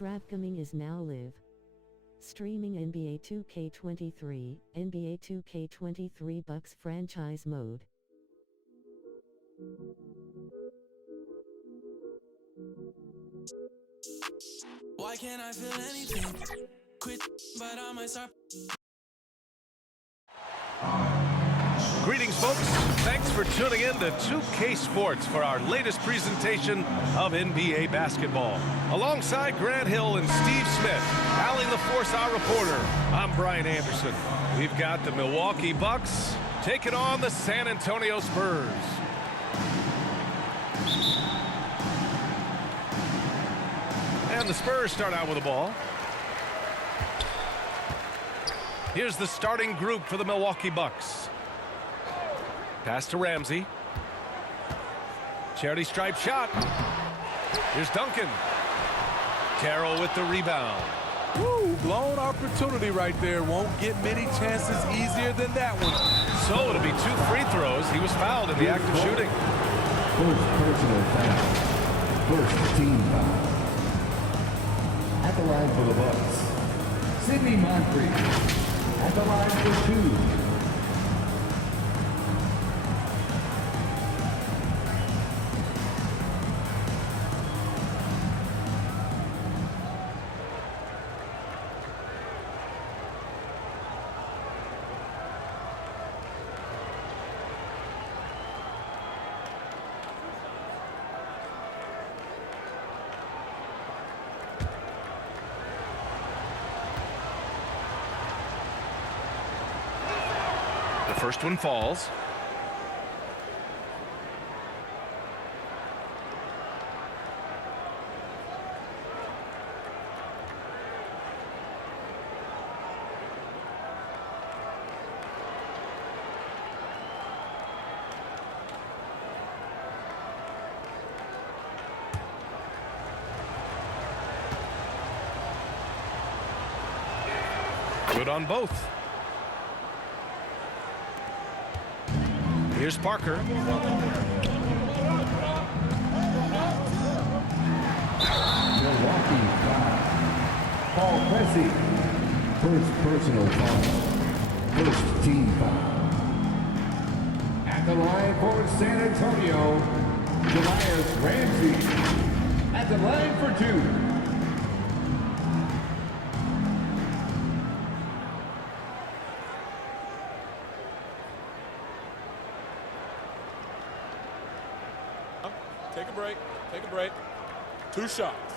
Thrapcoming is now live. Streaming NBA 2K23, NBA 2K23 Bucks franchise mode. Why can't I feel anything? Quit, but I might start. Greetings, folks. Thanks for tuning in to 2K Sports for our latest presentation of NBA basketball. Alongside Grant Hill and Steve Smith, Allie LaForce, our reporter, I'm Brian Anderson. We've got the Milwaukee Bucks taking on the San Antonio Spurs. And the Spurs start out with the ball. Here's the starting group for the Milwaukee Bucks. Pass to Ramsey. Charity stripe shot. Here's Duncan. Carroll with the rebound. Woo, blown opportunity right there. Won't get many chances easier than that one. So it'll be 2 free throws. He was fouled in the act of shooting. First personal foul. First team foul. At the line for the Bucks, Sidney Moncrief. At the line for 2. The first one falls. Good on both. Here's Parker. Milwaukee foul. Paul Pressey. First personal foul. First team foul. At the line for San Antonio, Julius Ramsey. At the line for 2. Take a break. Take a break. 2 shots.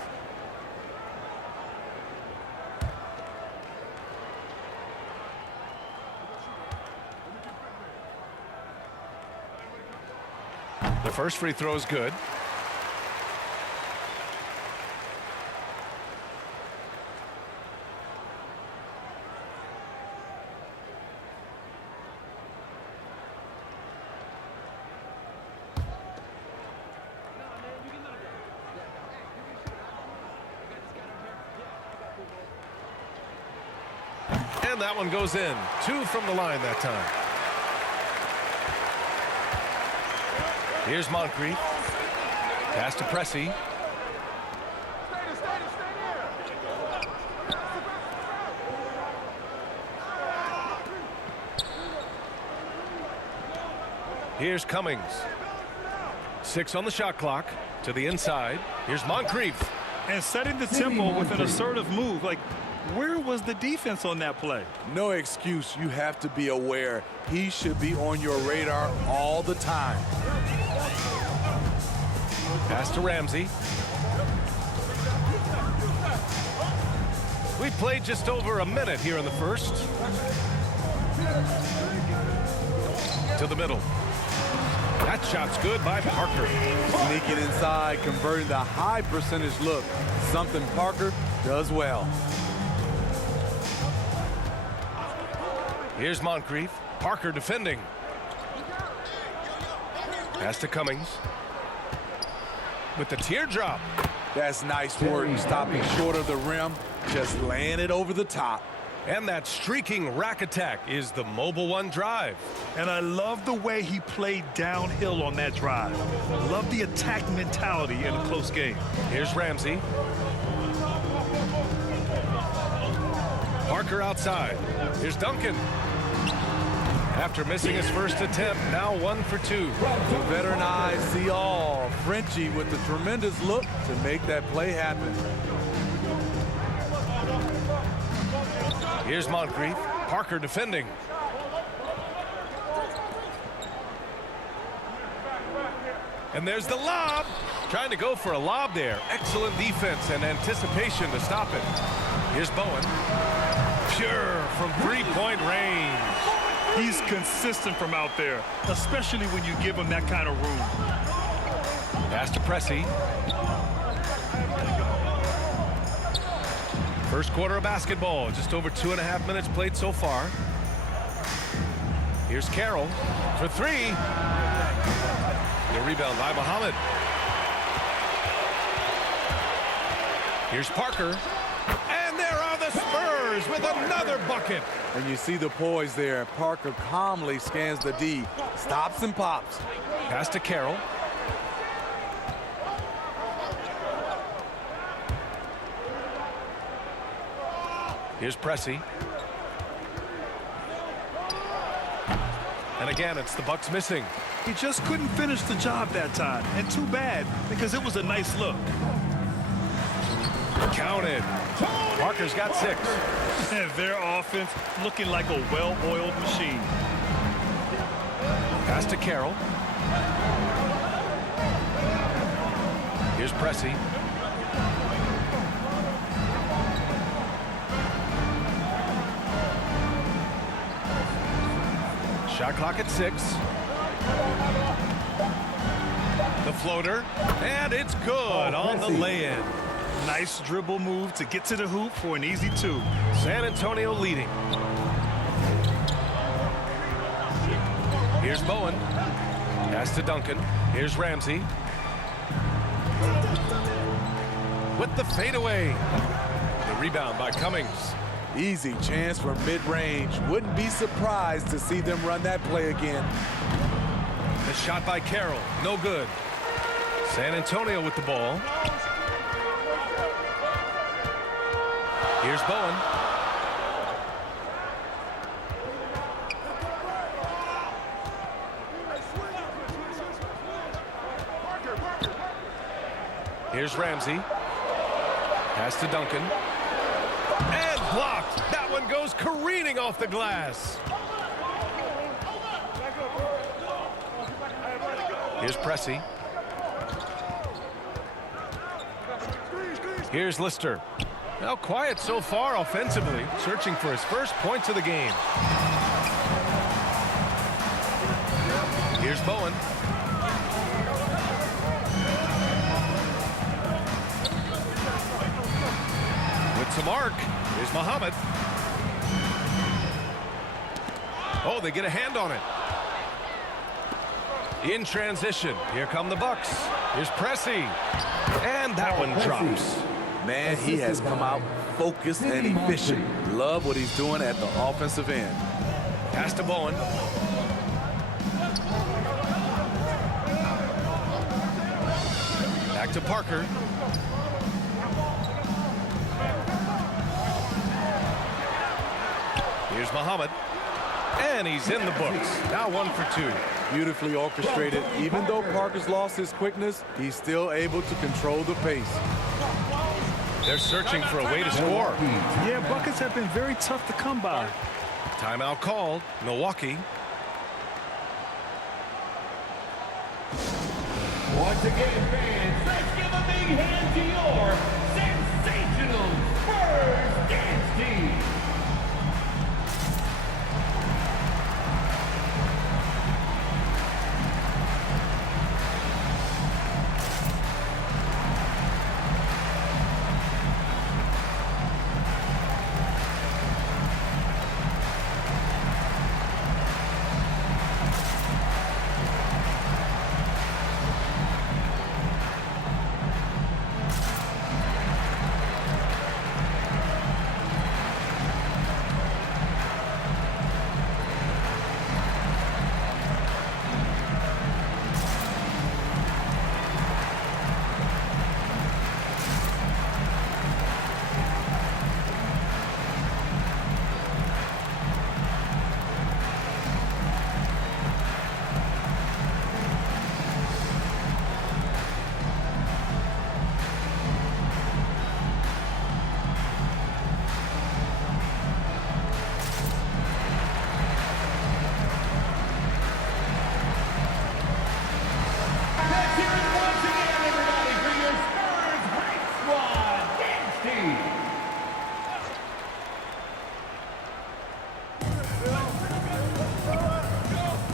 The first free throw is good. And that one goes in. 2 from the line that time. Here's Moncrief. Pass to Pressey. Here's Cummings. 6 on the shot clock. To the inside. Here's Moncrief. And setting the tempo with an assertive move. Like, where was the defense on that play? No excuse. You have to be aware. He should be on your radar all the time. Pass to Ramsey. We played just over a minute here in the first. To the middle. That shot's good by Parker. Sneaking inside, converting the high percentage look. Something Parker does well. Here's Moncrief. Parker defending. Pass to Cummings. With the teardrop. That's nice work. Stopping short of the rim. Just laying it over the top. And that streaking rack attack is the Mobile One drive. And I love the way he played downhill on that drive. Love the attack mentality in a close game. Here's Ramsey. Parker outside. Here's Duncan. After missing his first attempt, now 1 for 2. The veteran eyes see all. Frenchie with the tremendous look to make that play happen. Here's Moncrief. Parker defending. And there's the lob. Trying to go for a lob there. Excellent defense and anticipation to stop it. Here's Bowen. Pure from three-point range. He's consistent from out there, especially when you give him that kind of room. Pass to Pressey. First quarter of basketball. Just over 2.5 minutes played so far. Here's Carroll for 3. The rebound by Muhammad. Here's Parker. And there are the Spurs with another bucket. And you see the poise there. Parker calmly scans the D. Stops and pops. Pass to Carroll. Here's Pressey. And again, it's the Bucks missing. He just couldn't finish the job that time. And too bad, because it was a nice look. Counted. Parker's got 6. And their offense looking like a well-oiled machine. Pass to Carroll. Here's Pressey. Shot clock at 6. The floater, and it's good on the lay-in. Nice dribble move to get to the hoop for an easy 2. San Antonio leading. Here's Bowen. Pass to Duncan. Here's Ramsey. With the fadeaway. The rebound by Cummings. Easy chance for mid-range. Wouldn't be surprised to see them run that play again. The shot by Carroll. No good. San Antonio with the ball. Here's Bowen. Here's Ramsey. Pass to Duncan. And blocked. That one goes careening off the glass. Here's Pressey. Here's Lister. Now quiet so far offensively, searching for his first points of the game. Here's Bowen. With some arc, here's Muhammad. Oh, they get a hand on it. In transition, here come the Bucks. Here's Pressey. And that one drops. Man, he has come out focused and efficient. Love what he's doing at the offensive end. Pass to Bowen. Back to Parker. Here's Muhammad. And he's in the books. Now 1 for 2. Beautifully orchestrated. Even though Parker's lost his quickness, he's still able to control the pace. They're searching for a way to score. Yeah, buckets have been very tough to come by. Timeout called. Milwaukee. Once again, fans, let's give a big hand to your sensational Spurs dance team.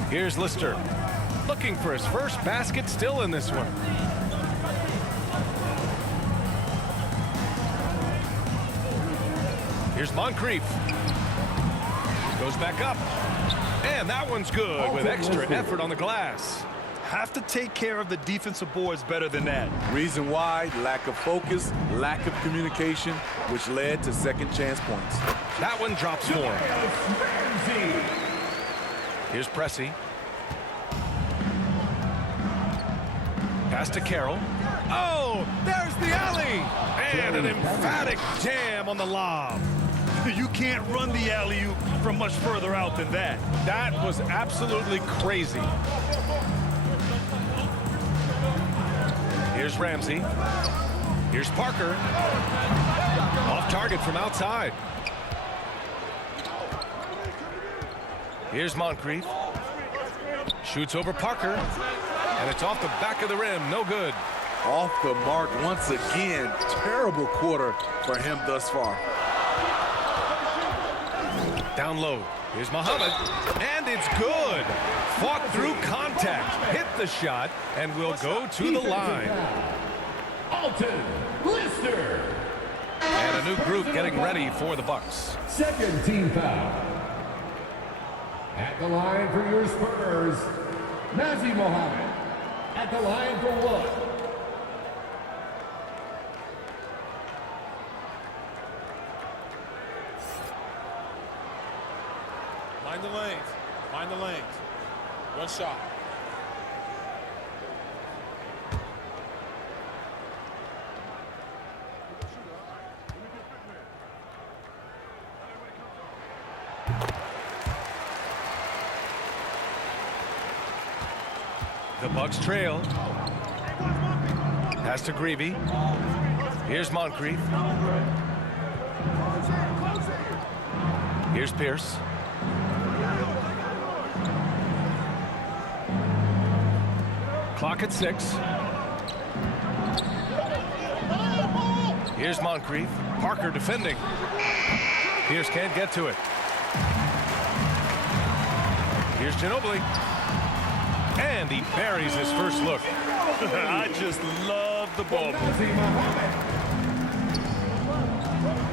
Here's Lister, looking for his first basket, still in this one. Here's Moncrief. Goes back up. And that one's good with extra effort on the glass. Have to take care of the defensive boards better than that. Reason why, lack of focus, lack of communication, which led to second chance points. That one drops more. Here's Pressey. Pass to Carroll. Oh, there's the alley. And an emphatic jam on the lob. You can't run the alley-oop from much further out than that. That was absolutely crazy. Here's Ramsey. Here's Parker. Off target from outside. Here's Moncrief. Shoots over Parker. And it's off the back of the rim. No good. Off the mark once again. Terrible quarter for him thus far. Down low. Here's Muhammad. And it's good. Fought through contact. Hit the shot. And will go to the line. Alton Lister. And a new group getting ready for the Bucks. Second team foul. At the line for your Spurs, Nazir Mohammed. At the line for one. Mind the lanes. Mind the lanes. One shot. The Bucks trail. Pass to Greavy. Here's Moncrief. Here's Pierce. Clock at 6. Here's Moncrief. Parker defending. Pierce can't get to it. Here's Ginobili. And he buries his first look. I just love the ball.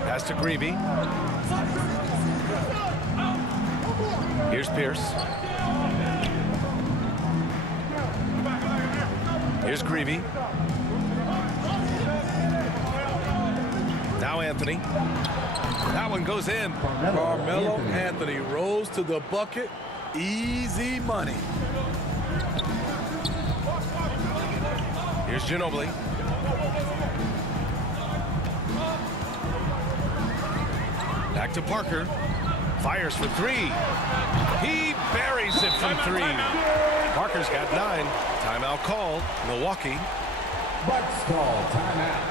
Pass to Greavy. Here's Pierce. Here's Greavy. Now Anthony. That one goes in. Carmelo Anthony rose to the bucket. Easy money. Here's Ginobili. Back to Parker. Fires for 3. He buries it from 3. Parker's got 9. Timeout call. Milwaukee. Bucks call timeout.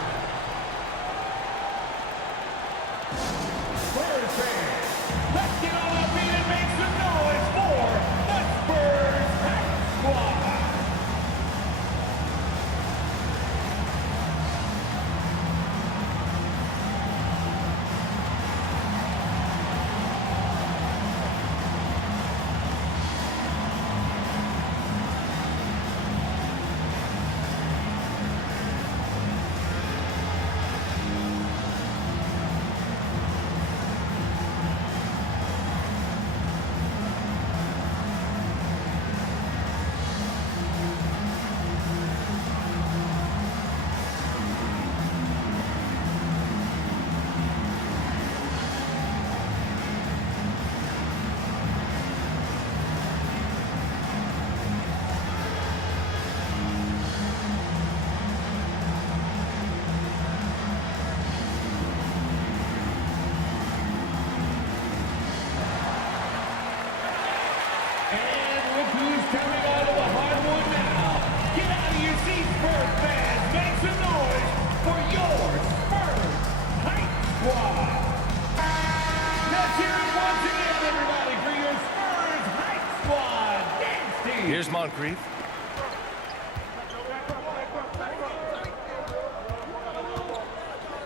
Spurs fans, let's get on our feet and make some noise for the Spurs Hype Squad. Here's Moncrief.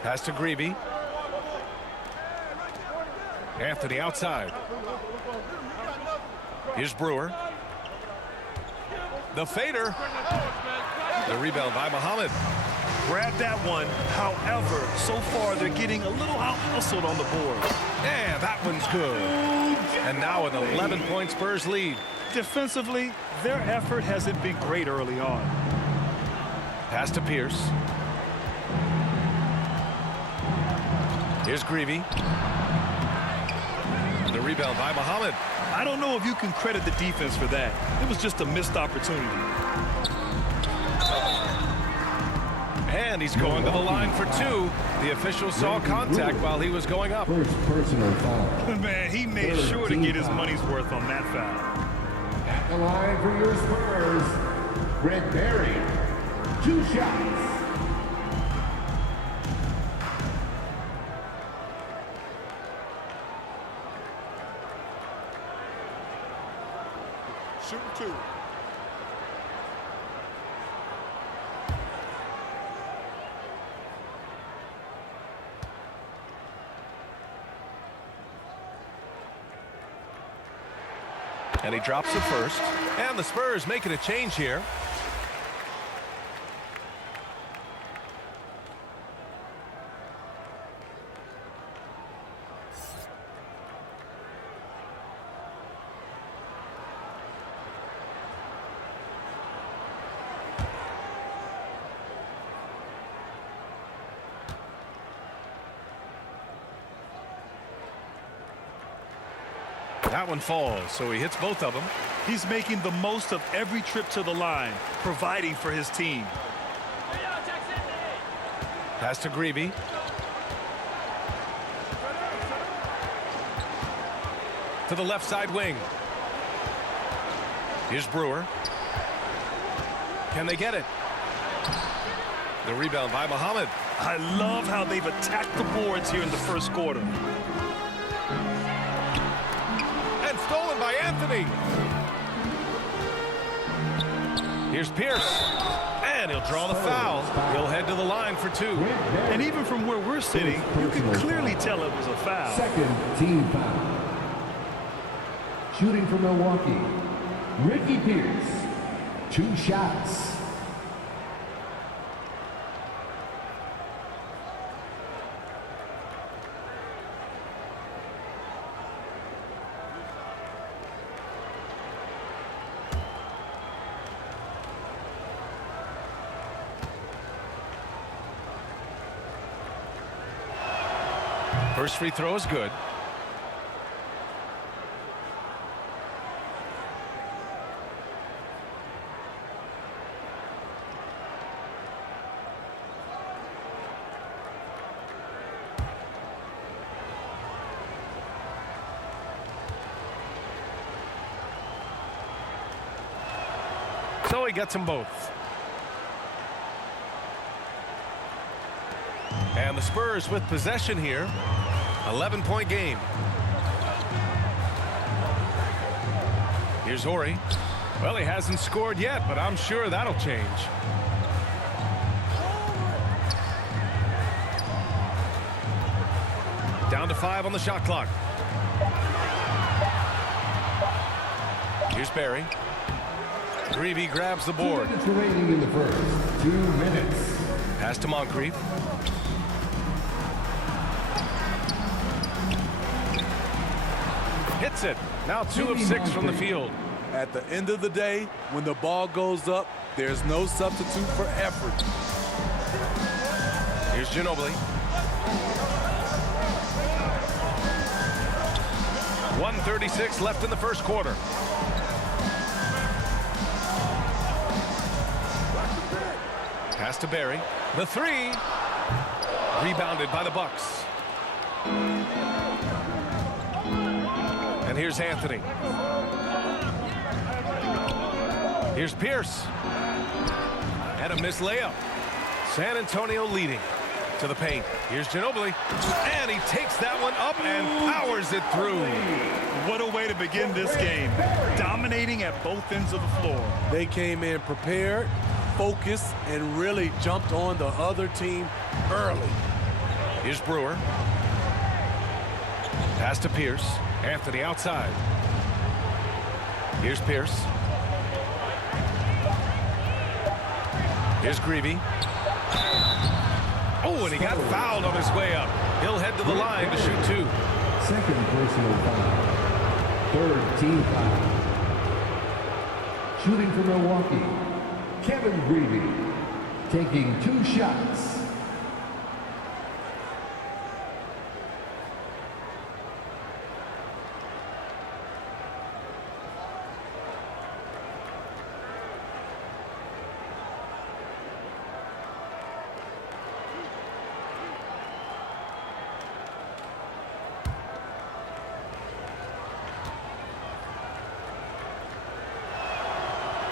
Pass to Greavy. Anthony outside. Here's Brewer. The fader. The rebound by Muhammad. Grab that one. However, so far they're getting a little out-hustled on the board. Yeah, that one's good. And now an 11-point Spurs lead. Defensively, their effort hasn't been great early on. Pass to Pierce. Here's Greavy. The rebound by Muhammad. I don't know if you can credit the defense for that. It was just a missed opportunity. And he's going to the line for two. The official saw contact while he was going up. First personal foul. Man, he made sure to get his money's worth on that foul. At the line for your Spurs, Greg Berry. 2 shots. Shooting 2. And he drops it first. And the Spurs making a change here. That one falls, so he hits both of them. He's making the most of every trip to the line, providing for his team. Pass to Greavy. To the left side wing. Here's Brewer. Can they get it? The rebound by Muhammad. I love how they've attacked the boards here in the first quarter. Stolen by Anthony. Here's Pierce. And he'll draw the foul. He'll head to the line for 2. And even from where we're sitting, you can clearly tell it was a foul. Second team foul. Shooting for Milwaukee, Ricky Pierce. 2 shots. First free throw is good. So he gets them both. And the Spurs with possession here. 11-point game. Here's Horry. Well, he hasn't scored yet, but I'm sure that'll change. Down to 5 on the shot clock. Here's Barry. Greavy grabs the board. 2 minutes remaining in the first. 2 minutes. Pass to Moncrief. Hits it. Now 2 of 6 from the field. At the end of the day, when the ball goes up, there's no substitute for effort. Here's Ginobili. 1:36 left in the first quarter. Pass to Barry. The 3. Rebounded by the Bucks. And here's Anthony. Here's Pierce. And a missed layup. San Antonio leading to the paint. Here's Ginobili. And he takes that one up and powers it through. What a way to begin this game. Dominating at both ends of the floor. They came in prepared, focused, and really jumped on the other team early. Here's Brewer. Pass to Pierce. Anthony outside. Here's Pierce. Here's Greavy. Oh, and he got fouled on his way up. He'll head to the line to shoot 2. Second personal foul. Third team foul. Shooting for Milwaukee, Kevin Greavy, taking 2 shots.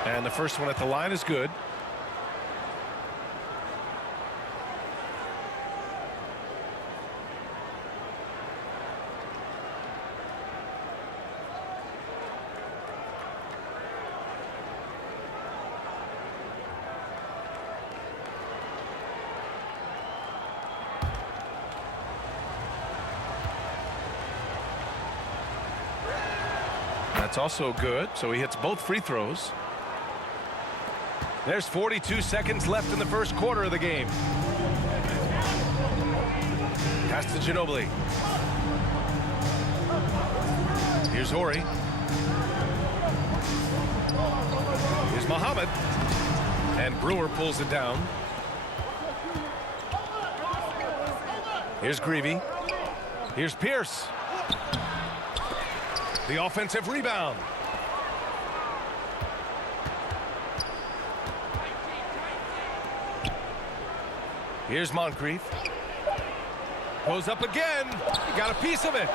And the first one at the line is good. That's also good, so he hits both free throws. There's 42 seconds left in the first quarter of the game. Pass to Ginobili. Here's Horry. Here's Muhammad. And Brewer pulls it down. Here's Greavy. Here's Pierce. The offensive rebound. Here's Moncrief. Goes up again. He got a piece of it.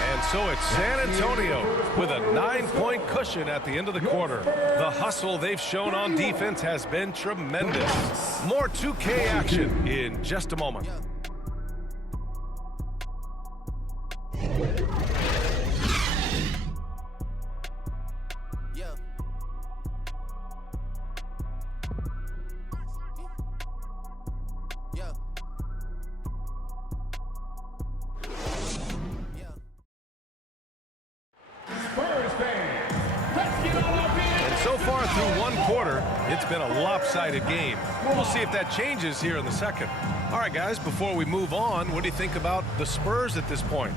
And so it's San Antonio with a 9-point cushion at the end of the quarter. The hustle they've shown on defense has been tremendous. More 2K action in just a moment. So far through one quarter, it's been a lopsided game. We'll see if that changes here in the second. All right, guys, before we move on, what do you think about the Spurs at this point?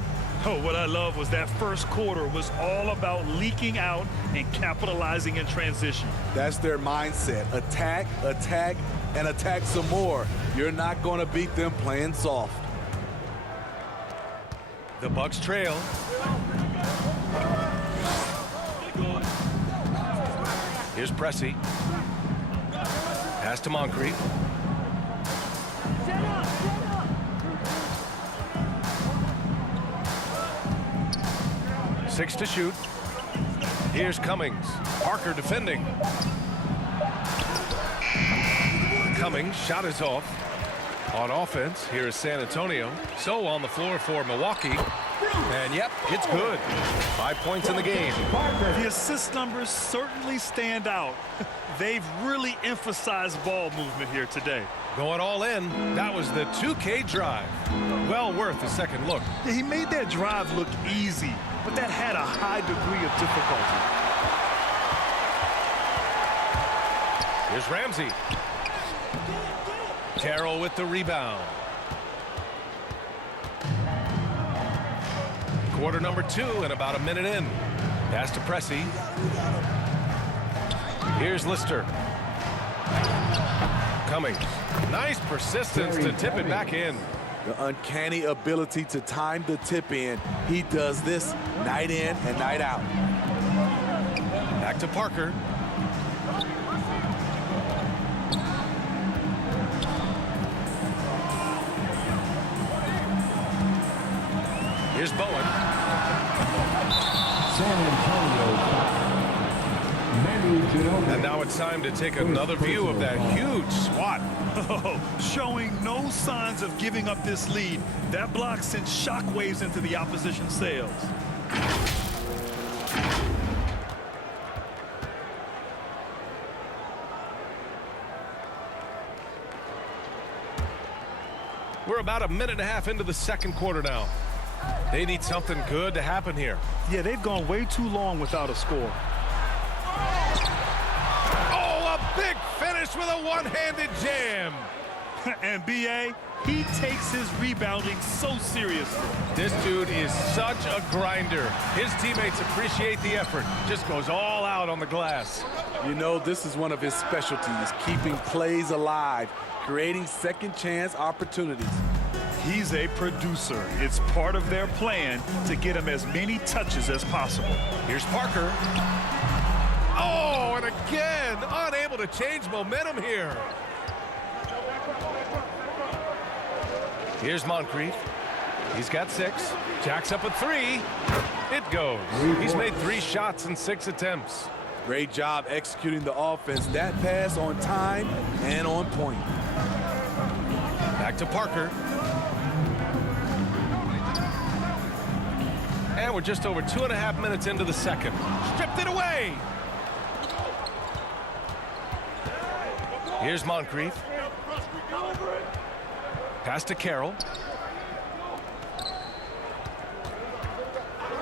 Oh, what I love was that first quarter was all about leaking out and capitalizing in transition. That's their mindset. Attack, attack, and attack some more. You're not going to beat them playing soft. The Bucks trail. Here's Pressey. Pass to Moncrief. Six to shoot. Here's Cummings. Parker defending. Cummings, shot is off. On offense, here is San Antonio. So on the floor for Milwaukee. And yep, it's good. 5 points in the game. The assist numbers certainly stand out. They've really emphasized ball movement here today. Going all in, that was the 2K drive. Well worth a second look. Yeah, he made that drive look easy, but that had a high degree of difficulty. Here's Ramsey. Terrell with the rebound. Quarter number 2 and about a minute in. Pass to Pressey. Here's Lister. Cummings. Nice persistence to tip it back in. The uncanny ability to time the tip in. He does this night in and night out. Back to Parker. Here's Bowen. San Antonio. And now it's time to take another view of that huge swat. Oh, showing no signs of giving up this lead. That block sent shockwaves into the opposition sails. We're about a minute and a half into the second quarter now. They need something good to happen here. Yeah, they've gone way too long without a score. Oh, a big finish with a one-handed jam. And B.A., he takes his rebounding so seriously. This dude is such a grinder. His teammates appreciate the effort. Just goes all out on the glass. You know, this is one of his specialties, keeping plays alive, creating second chance opportunities. He's a producer. It's part of their plan to get him as many touches as possible. Here's Parker. Oh, and again, unable to change momentum here. Here's Moncrief. He's got 6. Jacks up a 3. It goes. He's made 3 shots in 6 attempts. Great job executing the offense. That pass on time and on point. Back to Parker. And we're just over 2.5 minutes into the second. Stripped it away. Here's Moncrief. Pass to Carroll.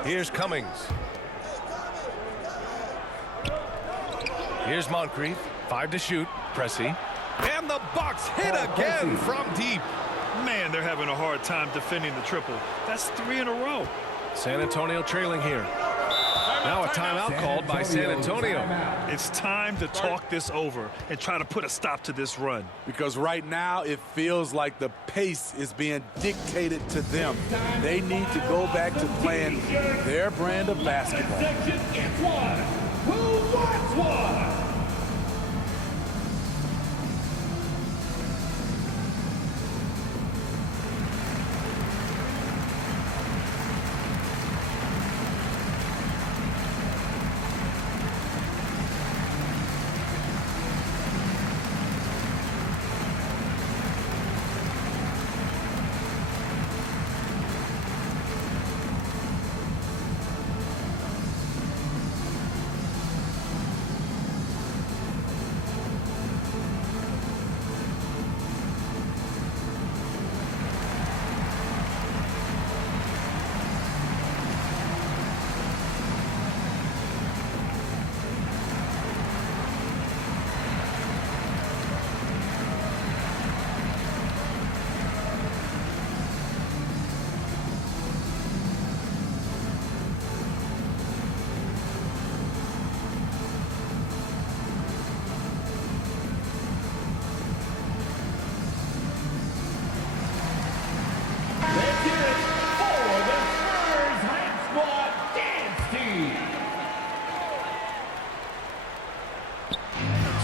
Here's Cummings. Here's Moncrief. 5 to shoot. Pressey. And the Bucks hit again from deep. Man, they're having a hard time defending the triple. That's 3 in a row. San Antonio trailing here. Now a timeout called by San Antonio. It's time to talk this over and try to put a stop to this run. Because right now it feels like the pace is being dictated to them. They need to go back to playing their brand of basketball. Who wants one?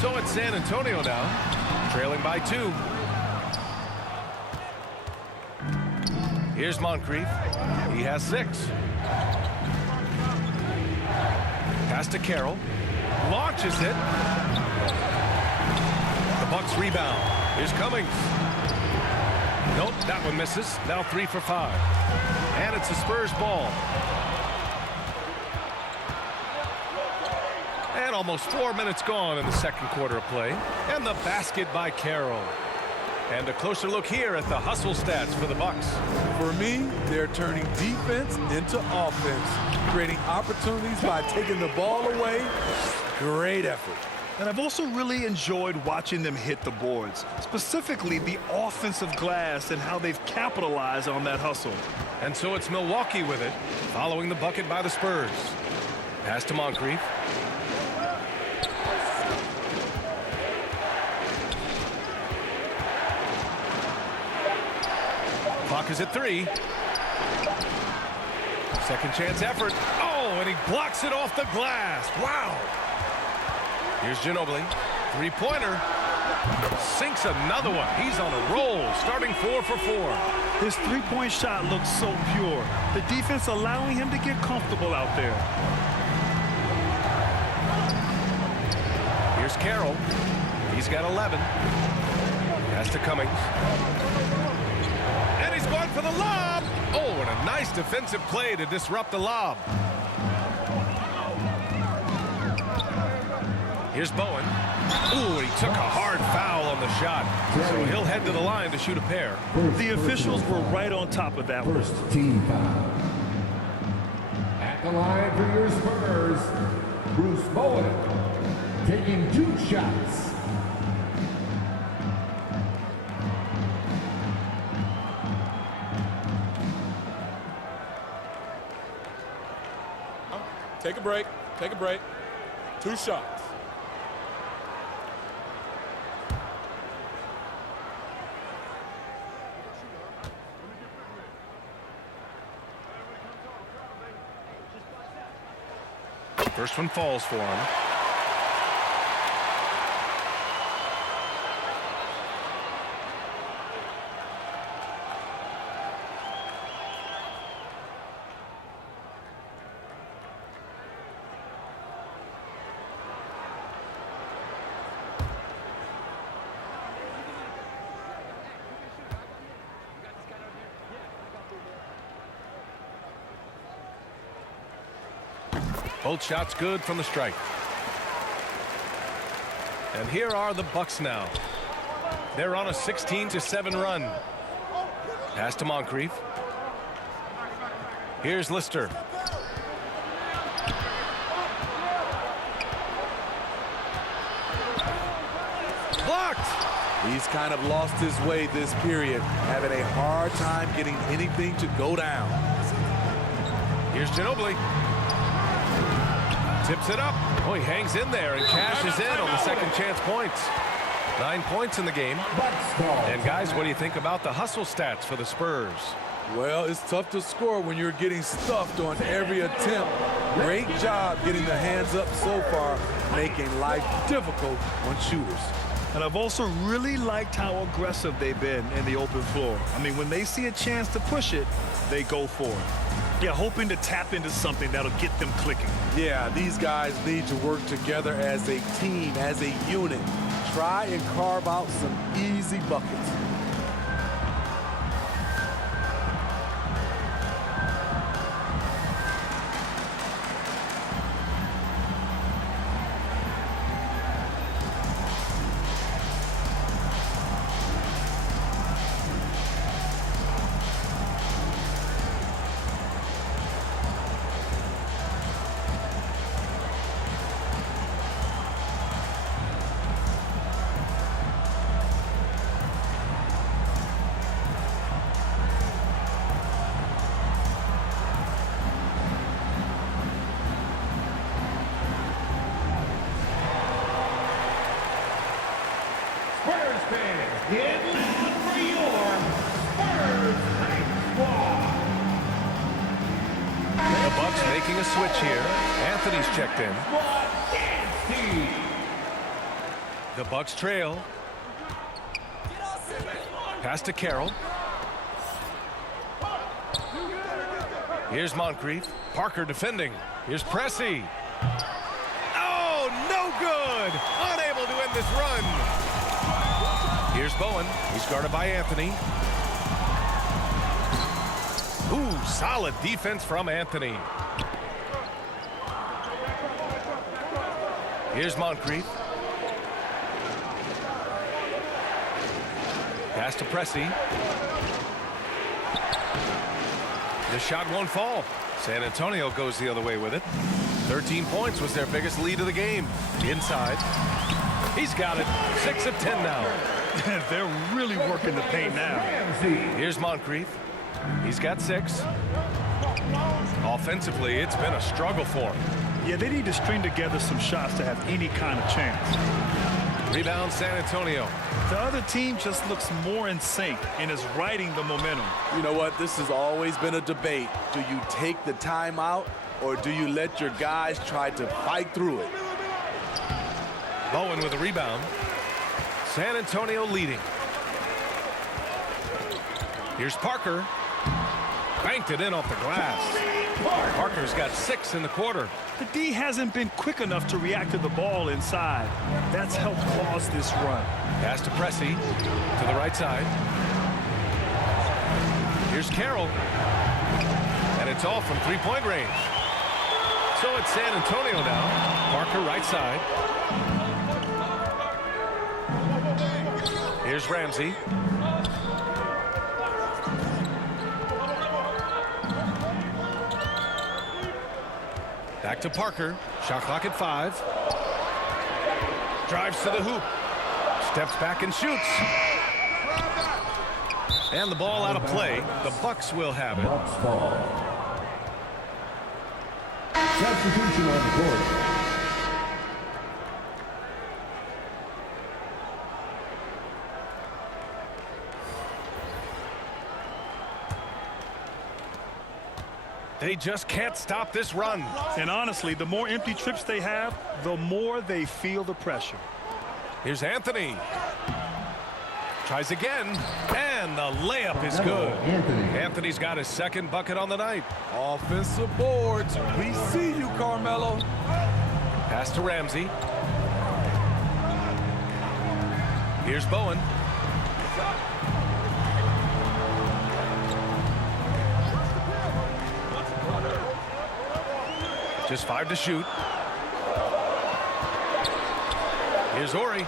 So it's San Antonio now, trailing by 2. Here's Moncrief. He has 6. Pass to Carroll. Launches it. The Bucks rebound. Here's Cummings. Nope, that one misses. Now 3 for 5. And it's a Spurs ball. And almost 4 minutes gone in the second quarter of play. And the basket by Carroll. And a closer look here at the hustle stats for the Bucks. For me, they're turning defense into offense, creating opportunities by taking the ball away. Great effort. And I've also really enjoyed watching them hit the boards, specifically the offensive glass and how they've capitalized on that hustle. And so it's Milwaukee with it, following the bucket by the Spurs. Pass to Moncrief. Clock is at 3. Second chance effort. Oh, and he blocks it off the glass. Wow. Here's Ginobili. Three-pointer. Sinks another one. He's on a roll, starting 4 for 4. His three-point shot looks so pure. The defense allowing him to get comfortable out there. Here's Carroll. He's got 11. Pass to Cummings. And he's going for the lob. Oh, and a nice defensive play to disrupt the lob. Here's Bowen. Ooh, and he took a hard foul on the shot. So he'll head to the line to shoot a pair. The officials were right on top of that one. First team foul. At the line for your Spurs, Bruce Bowen, taking 2 shots. Take a break. Take a break. 2 shots. First one falls for him. Both shots good from the strike. And here are the Bucks now. They're on a 16-7 run. Pass to Moncrief. Here's Lister. Blocked. He's kind of lost his way this period, having a hard time getting anything to go down. Here's Ginobili. Tips it up. Oh, he hangs in there and cashes in on the second chance points. 9 points in the game. And guys, what do you think about the hustle stats for the Spurs? Well, it's tough to score when you're getting stuffed on every attempt. Great job getting the hands up so far, making life difficult on shooters. And I've also really liked how aggressive they've been in the open floor. I mean, when they see a chance to push it, they go for it. Yeah, hoping to tap into something that'll get them clicking. Yeah, these guys need to work together as a team, as a unit. Try and carve out some easy buckets. Get loud for your Spurs Night Squad. The Bucks making a switch here. Anthony's checked in. The Bucks trail. Pass to Carroll. Here's Moncrief. Parker defending. Here's Pressey. Oh, no good. Unable to end this run. Here's Bowen. He's guarded by Anthony. Ooh, solid defense from Anthony. Here's Moncrief. Pass to Pressey. The shot won't fall. San Antonio goes the other way with it. 13 points was their biggest lead of the game. Inside. He's got it. 6 of 10 now. They're really working the paint now. Here's Moncrief. He's got 6. Offensively, it's been a struggle for him. Yeah, they need to string together some shots to have any kind of chance. Rebound San Antonio. The other team just looks more in sync and is riding the momentum. You know what? This has always been a debate. Do you take the timeout or do you let your guys try to fight through it? Bowen with a rebound. San Antonio leading. Here's Parker. Banked it in off the glass. Parker's got 6 in the quarter. The D hasn't been quick enough to react to the ball inside. That's helped cause this run. Pass to Pressey to the right side. Here's Carroll. And it's all from three-point range. So it's San Antonio now. Parker right side. Here's Ramsey. Back to Parker. Shot clock at 5. Drives to the hoop. Steps back and shoots. And the ball out of play. The Bucks will have it. Bucks ball. Substitution on the court. They just can't stop this run. And honestly, the more empty trips they have, the more they feel the pressure. Here's Anthony. Tries again, and the layup is good. Anthony's got his second bucket on the night. Offensive boards. We see you, Carmelo. Pass to Ramsey. Here's Bowen. Just 5 to shoot. Here's Ori.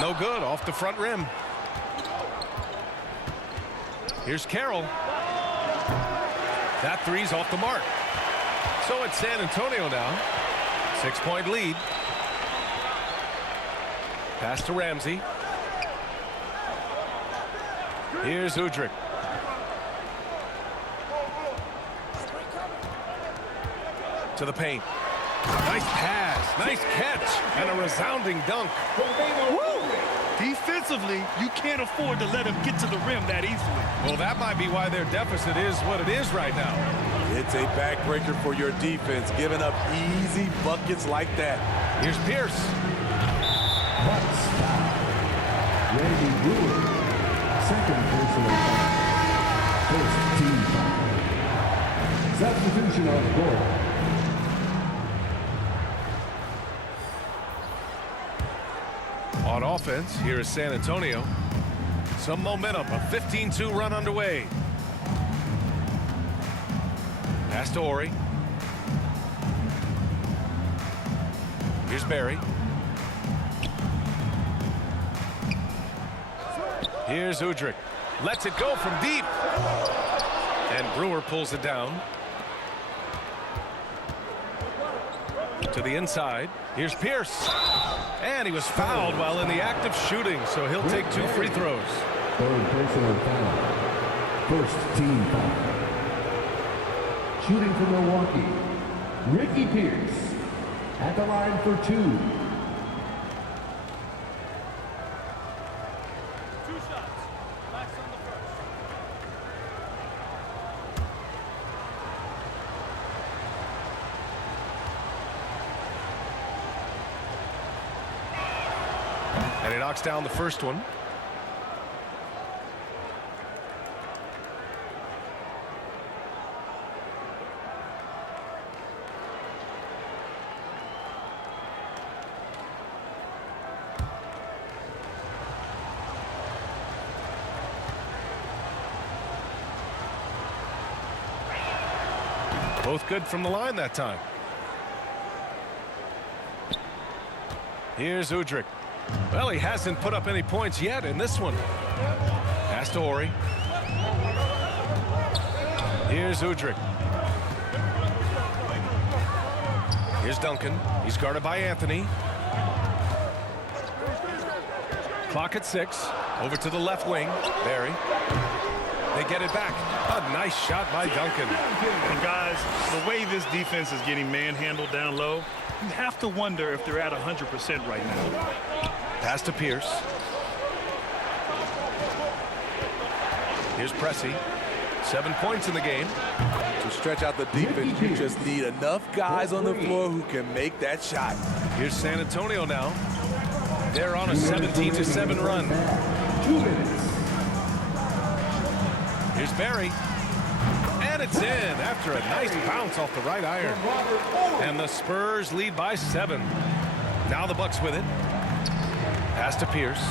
No good, off the front rim. Here's Carroll. That three's off the mark. So it's San Antonio now. 6-point lead. Pass to Ramsey. Here's Udrih. To the paint. Nice pass, nice catch, and a resounding dunk. Woo! Defensively, you can't afford to let him get to the rim that easily. Well, that might be why their deficit is what it is right now. It's a backbreaker for your defense, giving up easy buckets like that. Here's Pierce. Bucks foul. Randy Brewer. Second personal foul. First team foul. Substitution on the court. On offense, here is San Antonio. Some momentum, a 15-2 run underway. Pass to Ori. Here's Barry. Here's Udrih. Lets it go from deep. And Brewer pulls it down. To the inside. Here's Pierce. And he was fouled while in the act of shooting, so he'll take 2 free throws. Third personal foul. First team foul. Shooting for Milwaukee, Ricky Pierce at the line for 2. 2 shots. Last on the first. And he knocks down the first one. Both good from the line that time. Here's Udrih. Well, he hasn't put up any points yet in this one. Pass to Ori. Here's Udrih. Here's Duncan. He's guarded by Anthony. Clock at 6. Over to the left wing. Barry. They get it back. A nice shot by Duncan. And guys, the way this defense is getting manhandled down low, you have to wonder if they're at 100% right now. Pass to Pierce. Here's Pressey. 7 points in the game. To stretch out the defense, you just need enough guys on the floor who can make that shot. Here's San Antonio now. They're on a 17-7 run. 2 minutes. Here's Barry. And it's in after a nice bounce off the right iron. And the Spurs lead by 7. Now the Bucks with it. Pass to Pierce.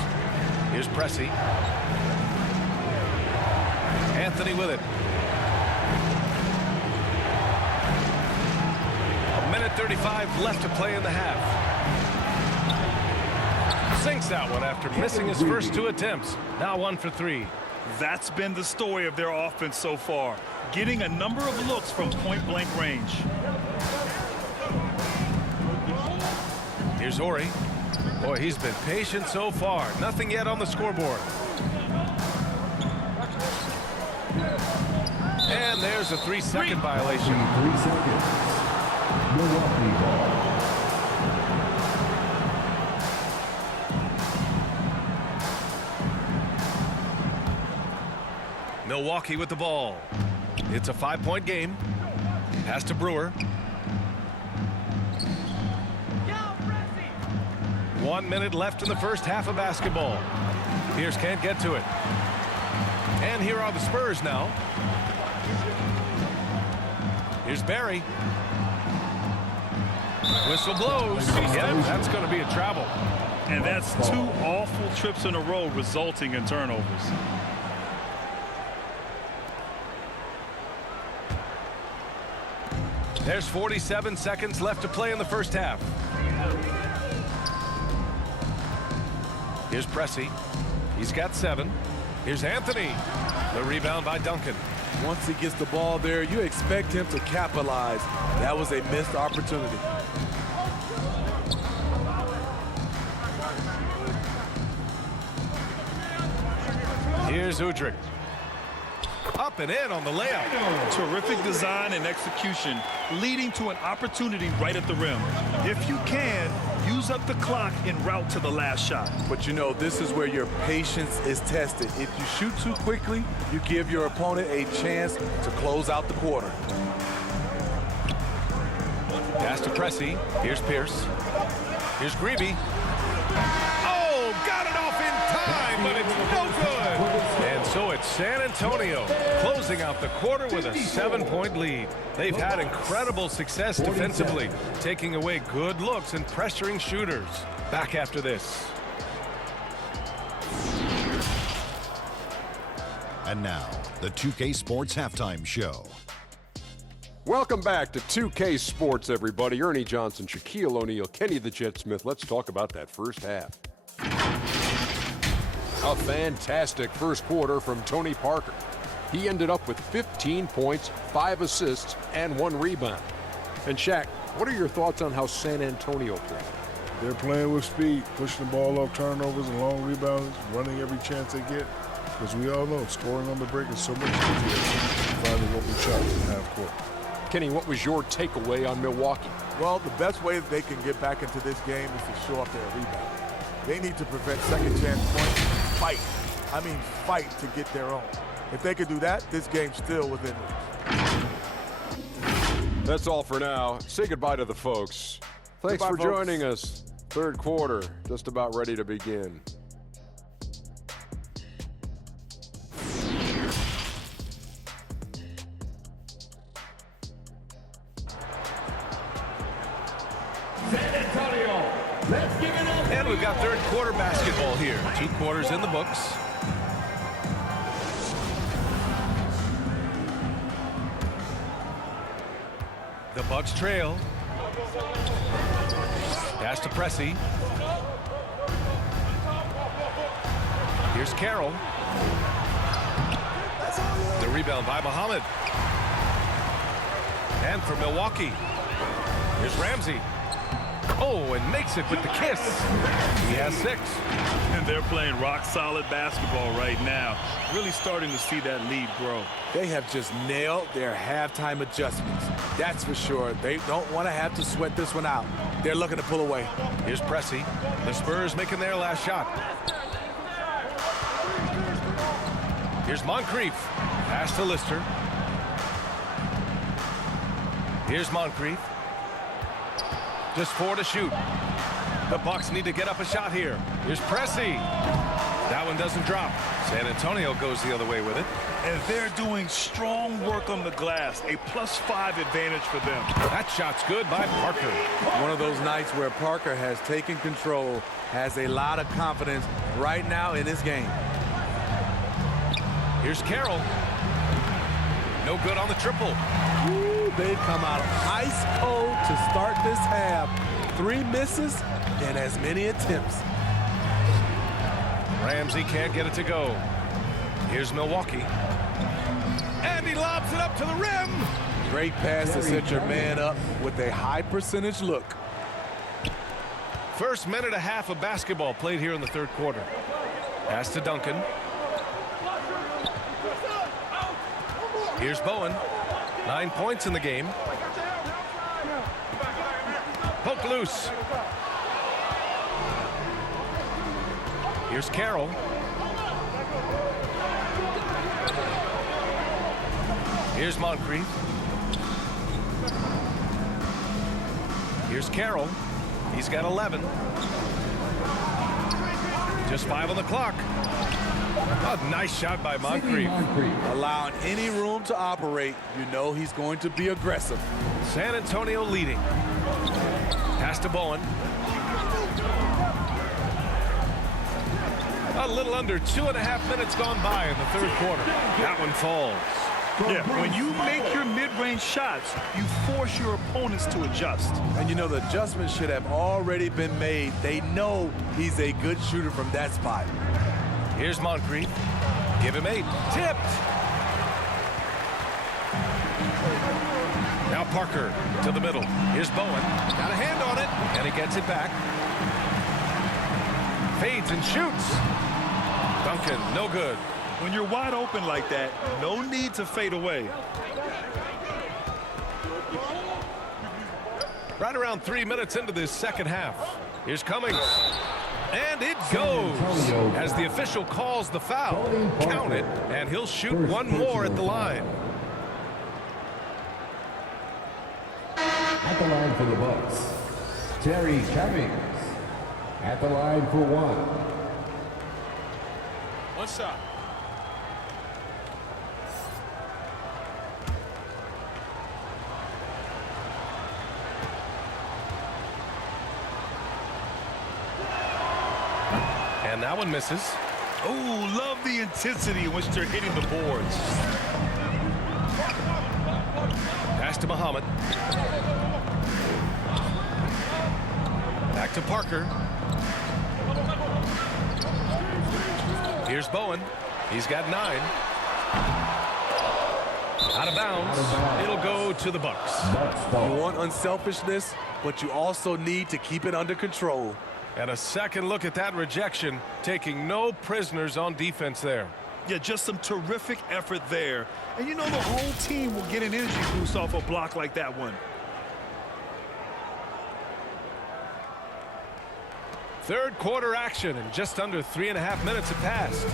Here's Pressey. Anthony with it. 1:35 left to play in the half. Sinks that one after missing his first 2 attempts. Now 1 for 3. That's been the story of their offense so far, getting a number of looks from point-blank range. Here's Ori. Boy, he's been patient so far. Nothing yet on the scoreboard. And there's a 3-second violation. 3 seconds. Milwaukee ball. Milwaukee with the ball. It's a 5-point game. Pass to Brewer. 1 minute left in the first half of basketball. Pierce can't get to it. And here are the Spurs now. Here's Barry. Whistle blows. Yeah, that's going to be a travel. And that's 2 awful trips in a row resulting in turnovers. There's 47 seconds left to play in the first half. Here's Pressey. He's got 7. Here's Anthony. The rebound by Duncan. Once he gets the ball there, you expect him to capitalize. That was a missed opportunity. Here's Udrih. Up and in on the layup. Terrific design and execution, leading to an opportunity right at the rim. If you can, use up the clock en route to the last shot. But you know, this is where your patience is tested. If you shoot too quickly, you give your opponent a chance to close out the quarter. Pass to Pressey. Here's Pierce. Here's Greavy. Oh, got it off in time, but it's no good. And so it's San Antonio closing out the quarter with a 7-point lead. They've had incredible success defensively, taking away good looks and pressuring shooters. Back after this. And now, the 2K Sports Halftime Show. Welcome back to 2K Sports, everybody. Ernie Johnson, Shaquille O'Neal, Kenny the Jet Smith. Let's talk about that first half. A fantastic first quarter from Tony Parker. He ended up with 15 points, 5 assists, and 1 rebound. And Shaq, what are your thoughts on how San Antonio played? They're playing with speed, pushing the ball off turnovers and long rebounds, running every chance they get. Because we all know scoring on the break is so much easier than finding open shots in half court. Kenny, what was your takeaway on Milwaukee? Well, the best way that they can get back into this game is to show up their rebound. They need to prevent second chance points. Fight. I mean, fight to get their own. If they could do that, this game's still within reach. That's all for now. Say goodbye to the folks. Thanks for joining us. Third quarter, just about ready to begin. And we've got third quarter basketball here. 2 quarters in the books. The Bucks trail. Pass to Pressey. Here's Carroll. The rebound by Muhammad. And for Milwaukee, here's Ramsey. Oh, and makes it with the kiss. He has 6. And they're playing rock-solid basketball right now. Really starting to see that lead grow. They have just nailed their halftime adjustments. That's for sure. They don't want to have to sweat this one out. They're looking to pull away. Here's Pressey. The Spurs making their last shot. Here's Moncrief. Pass to Lister. Here's Moncrief. Just 4 to shoot. The Bucks need to get up a shot here. Here's Pressey. That one doesn't drop. San Antonio goes the other way with it. And they're doing strong work on the glass. A +5 advantage for them. That shot's good by Parker. One of those nights where Parker has taken control, has a lot of confidence right now in this game. Here's Carroll. No good on the triple. Ooh, they come out ice cold to start this half. 3 misses and as many attempts. Ramsey can't get it to go. Here's Milwaukee. And he lobs it up to the rim. Great pass to set your man up with a high percentage look. First minute and a half of basketball played here in the third quarter. Pass to Duncan. Here's Bowen. 9 points in the game. Poke loose. Here's Carroll. Here's Moncrief. Here's Carroll. He's got 11. Just 5 on the clock. A nice shot by Moncrief. Allowing any room to operate, you know he's going to be aggressive. San Antonio leading. Pass to Bowen. A little under 2.5 minutes gone by in the third quarter. That one falls. Yeah, when you make your mid-range shots, you force your opponents to adjust. And you know the adjustments should have already been made. They know he's a good shooter from that spot. Here's Moncrief. Give him 8. Tipped. Now Parker to the middle. Here's Bowen. Got a hand on it, and he gets it back. Fades and shoots. Duncan, no good. When you're wide open like that, no need to fade away. Right around 3 minutes into this second half. Here's Cummings. And it goes as the official calls the foul. Count it, and he'll shoot one more at the line. At the line for the Bucks, Terry Cummings. At the line for 1. One shot. And that one misses. Oh, love the intensity in which they're hitting the boards. Pass to Muhammad. Back to Parker. Here's Bowen. He's got 9. Out of bounds. It'll go to the Bucks. You want unselfishness, but you also need to keep it under control. And a second look at that rejection, taking no prisoners on defense there. Yeah, just some terrific effort there. And you know the whole team will get an energy boost off a block like that one. Third quarter action, and just under 3.5 minutes have passed.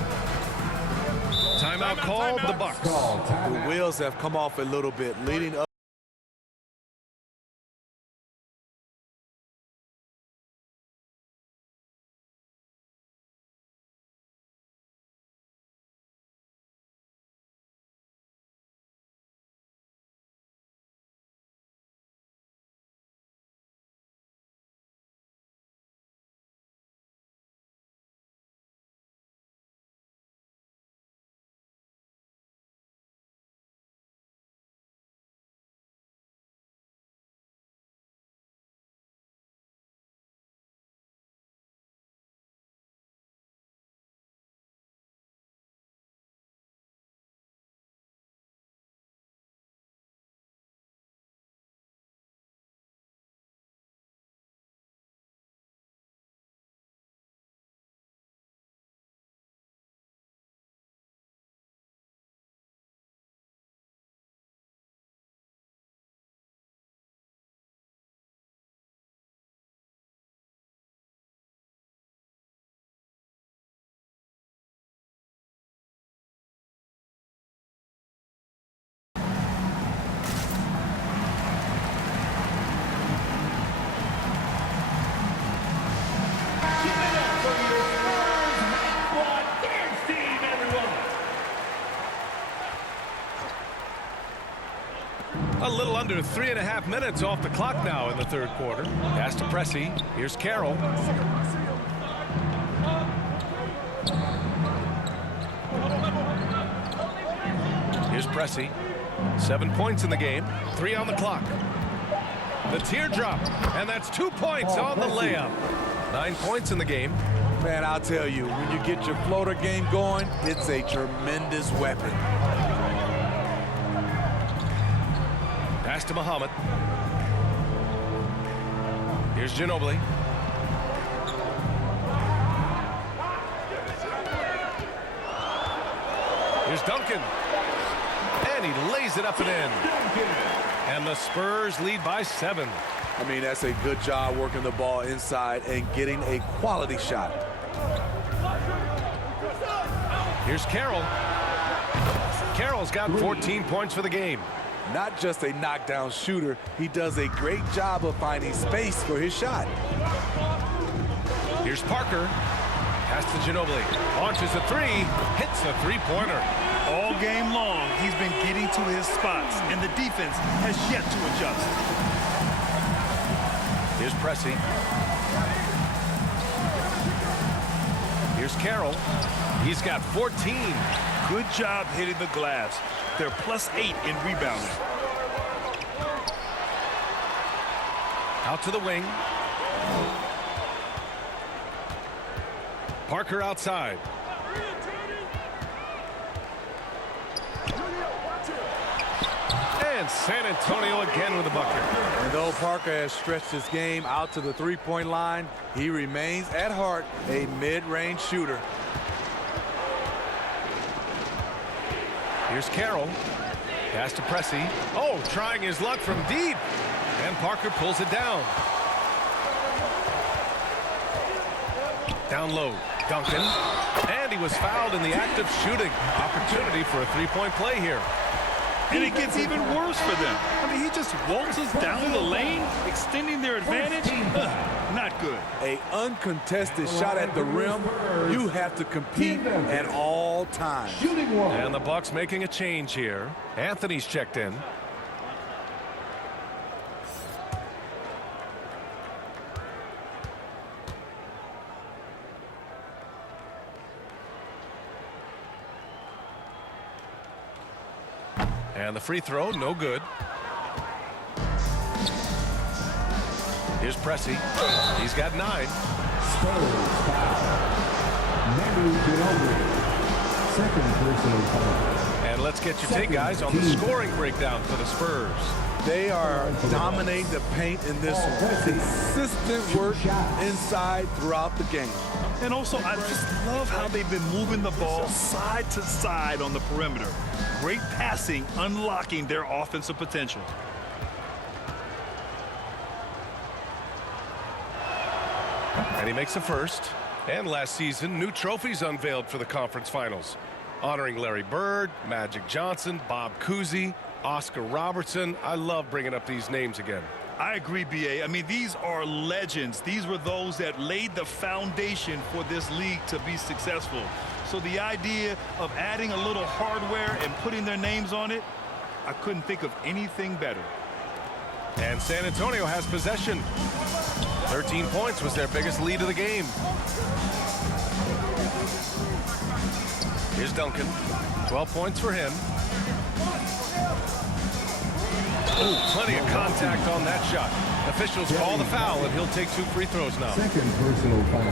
Timeout called, the Bucks. The wheels have come off a little bit, leading up. A little under 3.5 minutes off the clock now in the third quarter. Pass to Pressey. Here's Carroll. Here's Pressey. 7 points in the game. 3 on the clock. The teardrop. And that's 2 points on the layup. 9 points in the game. Man, I'll tell you, when you get your floater game going, it's a tremendous weapon. Pass to Muhammad. Here's Ginobili. Duncan. And he lays it up and in. And the Spurs lead by 7. I mean, that's a good job working the ball inside and getting a quality shot. Here's Carroll. Carroll's got 14 points for the game. Not just a knockdown shooter, he does a great job of finding space for his shot. Here's Parker. Pass to Ginobili. Launches a 3. Hits a three-pointer. All game long, he's been getting to his spots, and the defense has yet to adjust. Here's Pressey. Here's Carroll. He's got 14. Good job hitting the glass. They're +8 in rebounding. Out to the wing. Parker outside. And San Antonio again with a bucket. And though Parker has stretched his game out to the three-point line, he remains at heart a mid-range shooter. Here's Carroll. Pass to Pressey. Oh, trying his luck from deep. And Parker pulls it down. Down low. Duncan. And he was fouled in the act of shooting. Opportunity for a three-point play here. And it gets even worse for them. I mean, he just waltzes down the lane, extending their advantage. Not good. An uncontested shot at the rim. You have to compete at all times. And the Bucks making a change here. Anthony's checked in. And the free throw, no good. Here's Pressey. He's got 9. Second personal foul. And let's get your take, guys, on the scoring breakdown for the Spurs. They are dominating the paint in this one. Consistent work inside throughout the game. And also, I just love how they've been moving the ball side to side on the perimeter. Great passing, unlocking their offensive potential. And he makes a first. And last season, new trophies unveiled for the conference finals, honoring Larry Bird, Magic Johnson, Bob Cousy, Oscar Robertson. I love bringing up these names again. I agree, B.A. I mean, these are legends. These were those that laid the foundation for this league to be successful. So the idea of adding a little hardware and putting their names on it, I couldn't think of anything better. And San Antonio has possession. 13 points was their biggest lead of the game. Here's Duncan. 12 points for him. Oh, plenty of contact on that shot. Officials call the foul, and he'll take 2 free throws now. Second personal foul.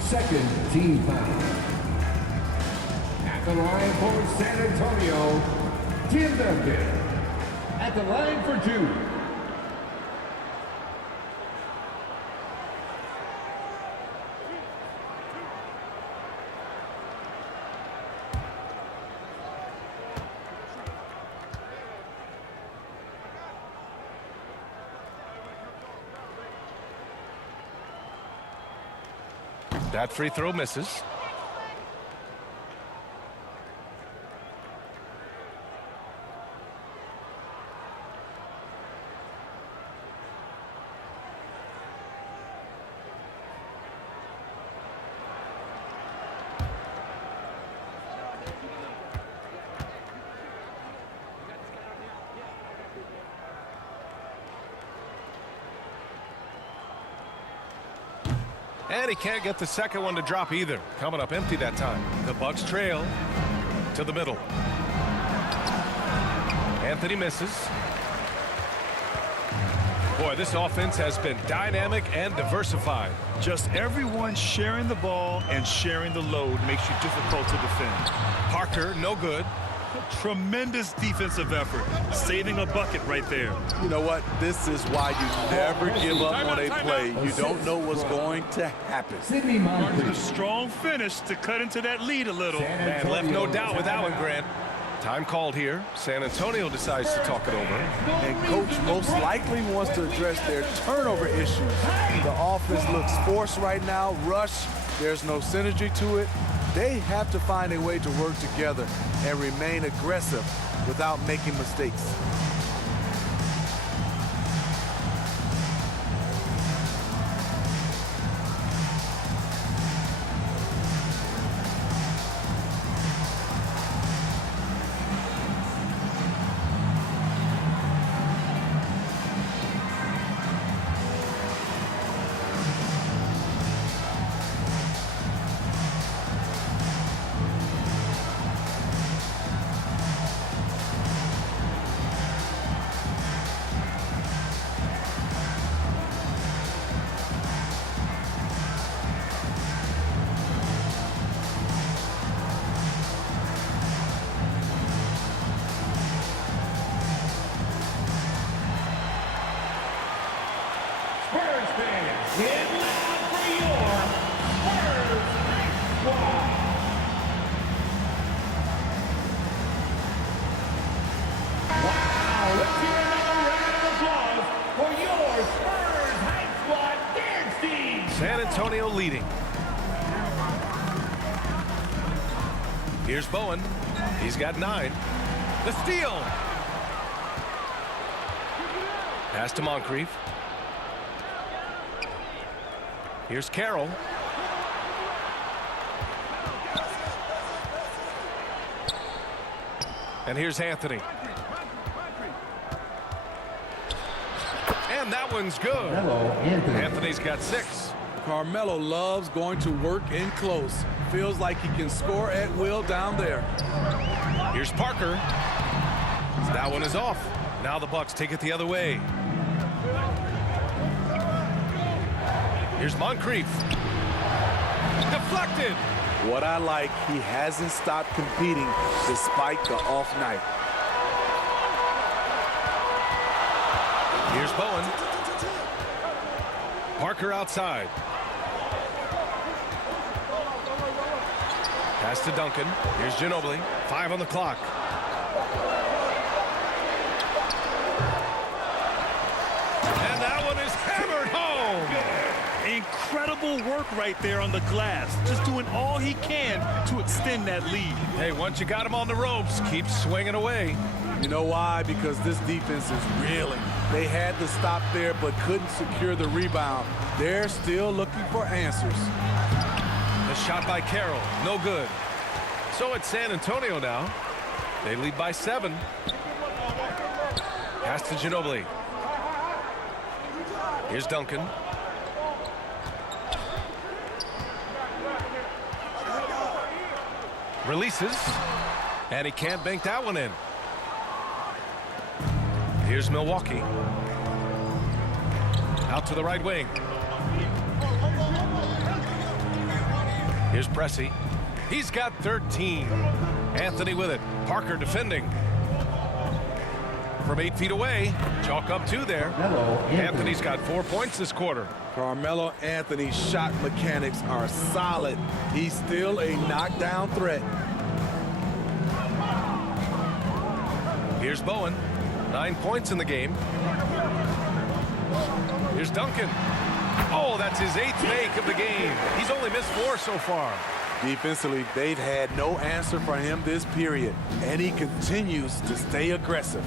Second team foul. At the line for San Antonio, Tim Duncan. At the line for 2. That free throw misses. And he can't get the second one to drop either. Coming up empty that time. The Bucks trail to the middle. Anthony misses. Boy, this offense has been dynamic and diversified. Just everyone sharing the ball and sharing the load makes you difficult to defend. Parker, no good. Tremendous defensive effort, saving a bucket right there. You know what? This is why you never give up on a play. You don't know what's going to happen. A strong finish to cut into that lead a little. And left no doubt with that one, Grant. Time called here. San Antonio decides to talk it over. And coach most likely wants to address their turnover issues. The offense looks forced right now, rush. There's no synergy to it. They have to find a way to work together and remain aggressive without making mistakes. San Antonio leading. Here's Bowen. He's got 9. The steal. Pass to Moncrief. Here's Carroll. And here's Anthony. And that one's good. Anthony's got 6. Carmelo loves going to work in close. Feels like he can score at will down there. Here's Parker. That one is off. Now the Bucks take it the other way. Here's Moncrief. Deflected. What I like, he hasn't stopped competing despite the off night. Here's Bowen. Parker outside. Pass to Duncan. Here's Ginobili. 5 on the clock. And that one is hammered home. Incredible work right there on the glass. Just doing all he can to extend that lead. Hey, once you got him on the ropes, keep swinging away. You know why? Because this defense is reeling. They had to stop there but couldn't secure the rebound. They're still looking for answers. The shot by Carroll, no good. So it's San Antonio now. They lead by 7. Pass to Ginobili. Here's Duncan. Releases. And he can't bank that one in. Here's Milwaukee. Out to the right wing. Here's Pressey. He's got 13. Anthony with it. Parker defending. From 8 feet away. Chalk up 2 there. Anthony's got 4 points this quarter. Carmelo Anthony's shot mechanics are solid. He's still a knockdown threat. Here's Bowen. 9 points in the game. Here's Duncan. Oh, that's his 8th make of the game. He's only missed 4 so far. Defensively, they've had no answer for him this period, and he continues to stay aggressive.